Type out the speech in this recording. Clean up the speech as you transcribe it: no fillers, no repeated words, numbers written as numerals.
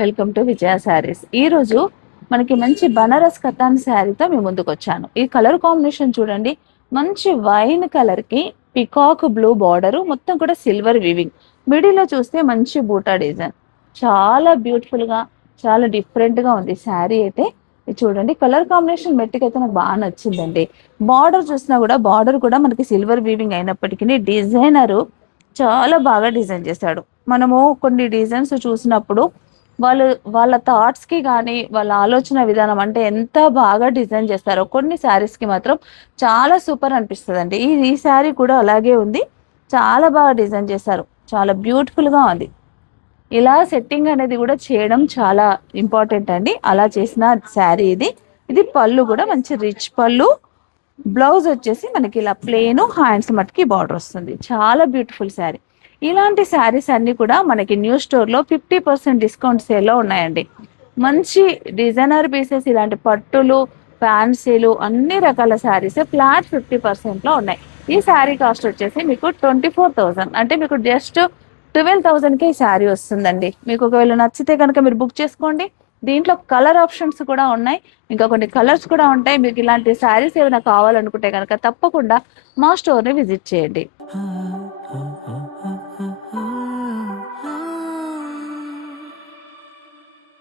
Welcome to విజయ శారీస్. ఈ రోజు మనకి మంచి బనారస్ కతాన్ శారీతో మీ ముందుకు వచ్చాను. ఈ కలర్ కాంబినేషన్ చూడండి, మంచి వైన్ కలర్ కి పికాక్ బ్లూ బార్డర్, మొత్తం కూడా సిల్వర్ వివింగ్, మిడిల్ లో చూస్తే మంచి బూటా డిజైన్. చాలా బ్యూటిఫుల్ గా, చాలా డిఫరెంట్ గా ఉంది శారీ అయితే. ఇది చూడండి, కలర్ కాంబినేషన్ మెట్టికైతే నాకు బాగా నచ్చిందండి. బార్డర్ చూసినా కూడా బార్డర్ కూడా మనకి సిల్వర్ వీవింగ్ అయినప్పటికీ డిజైనరు చాలా బాగా డిజైన్ చేశాడు. మనము కొన్ని డిజైన్స్ చూసినప్పుడు వాళ్ళు వాళ్ళ థాట్స్ కి కానీ వాళ్ళ ఆలోచన విధానం అంటే ఎంత బాగా డిజైన్ చేస్తారో, కొన్ని శారీస్ కి మాత్రం చాలా సూపర్ అనిపిస్తుంది. ఈ శారీ కూడా అలాగే ఉంది, చాలా బాగా డిజైన్ చేశారు, చాలా బ్యూటిఫుల్ గా ఉంది. ఇలా సెట్టింగ్ అనేది కూడా చేయడం చాలా ఇంపార్టెంట్ అండి. అలా చేసిన శారీ ఇది. ఇది పళ్ళు కూడా మంచి రిచ్ పళ్ళు. బ్లౌజ్ వచ్చేసి మనకి ఇలా ప్లేన్, హ్యాండ్స్ మటుకి బార్డర్ వస్తుంది. చాలా బ్యూటిఫుల్ శారీ. ఇలాంటి శారీస్ అన్ని కూడా మనకి న్యూ స్టోర్ లో 50% డిస్కౌంట్ సేల్ లో ఉన్నాయండి. మంచి డిజైనర్ పీసెస్, ఇలాంటి పట్టులు, ఫ్యాన్సీలు, అన్ని రకాల శారీస్ ఫ్లాట్ 50% లో ఉన్నాయి. ఈ శారీ కాస్ట్ వచ్చేసి మీకు 24,000, అంటే మీకు జస్ట్ 12,000కే ఈ శారీ వస్తుందండి. మీకు ఒకవేళ నచ్చితే కనుక మీరు బుక్ చేసుకోండి. దీంట్లో కలర్ ఆప్షన్స్ కూడా ఉన్నాయి, ఇంకా కొన్ని కలర్స్ కూడా ఉంటాయి. మీకు ఇలాంటి శారీస్ ఏమైనా కావాలనుకుంటే కనుక తప్పకుండా మా స్టోర్ని విజిట్ చేయండి.